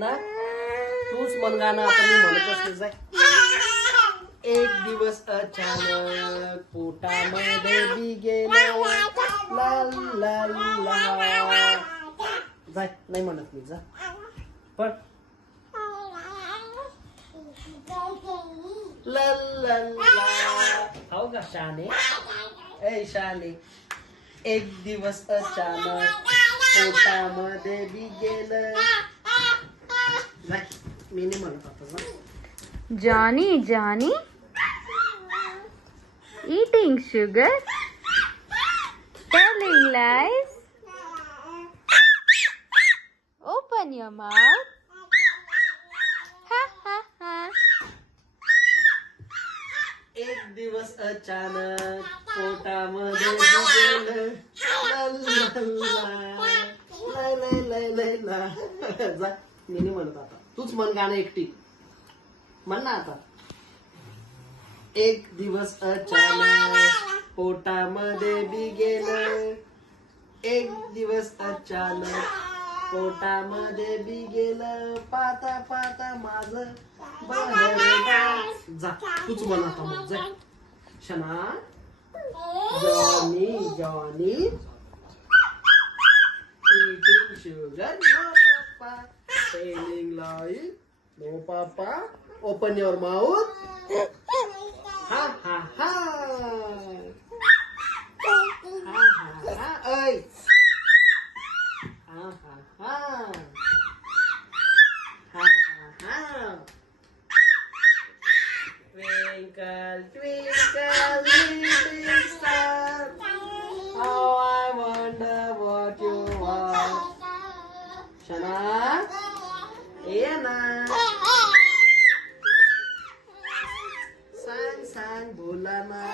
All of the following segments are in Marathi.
ना तूच म्हण गाणं, आता मी म्हणत असते जाय. एक दिवस अचानक पोटामध्ये बी गेला, ला ला ला. जाय, नाही म्हणत मी, जा पण ला ला ला. हो का शाने, ए शाने. एक दिवस अचानक पोटामध्ये बी गेलं. जाय, मी नाही म्हणत आता, जा. Johnny, Johnny, eating sugar, telling lies. Open your mouth. Ha ha ha. एक दिवस अचानक पोटामध्ये गेलं, ला ला ला ला ला ला. जा, मी नाही म्हणत आता, तूच म्हण गाणं एकटी, म्हण ना आता. एक दिवस अचानक पोटामध्ये बी गेलं, एक दिवस अचानक पोटामध्ये बी गेलं, पाता पाता माझं बहरगा. जा, तूच म्हण आता मग, जा. शना, Johnny Johnny eating sugar, no papa, telling lies, no papa, open your mouth, ha ha ha, ha ha ha, oi, ha ha ha, ha ha ha. Twinkle twinkle little star, how I wonder what you are. Shana, ये ना. सांग सांग बोला ना,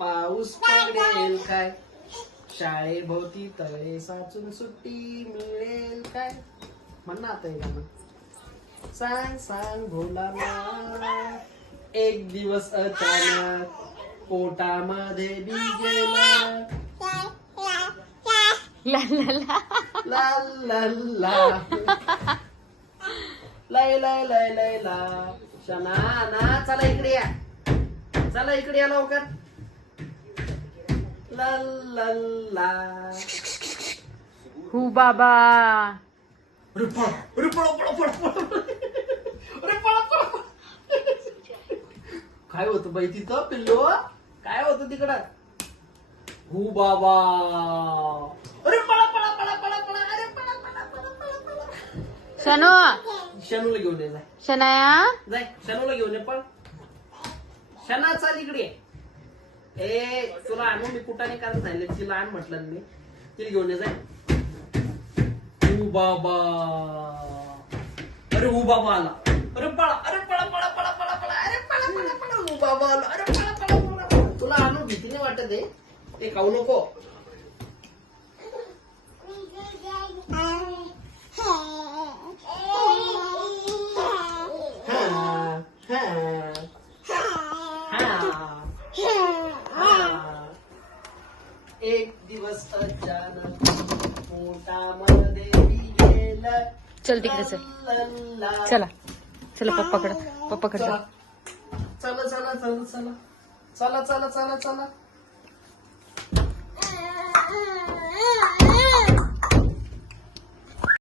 पाऊस पडेल काय, शाळेभोवती तळे साचून सुट्टी मिळेल काय. म्हण ना आता हे गाणं. सांग सांग बोला ना, एक दिवस अचानक पोटामध्ये बी गेलं, La la la. ला ला ला. लय लय लय लय ला. शना ना, चला इकडे या, चला इकडे या लवकर. ला ला ला. Who baba? अरे पळा, अरे पळा पळा पळा पळा, अरे पळा पळा. काय होतं बाई तिथं पिल्लो, काय होतं तिकडं. हू बाबा, अरे पळा पळा पळा पळा पळा, अरे पळा पळा पळा पळा पळा. Shano, शनूला घेऊन ये, जाय Shanaya. जाय, शनूला घेऊन ये, पळ. शना चाल इकडे. ए तुला आणून मी कुठाने कारण सांगितलं, तिला आण म्हटलं मी, तिला घेऊन ये, जाय. हू बाबा, अरे हू बाबा आला, अरे पळा, अरे पळा पळा पळा पळा पळा, अरे पळा पळा पळा, हू बाबा आला, अरे पळा पळा पळा पळा. तुला आणून भीतीने वाटत आहे, ते खाऊ नको. एक दिवस अचानक पोटामध्ये बी गेलं. चल तिकडे चल. चला चला पप्पाकडे, पप्पाकडे चला चला चला चला चला चला चला चला चला.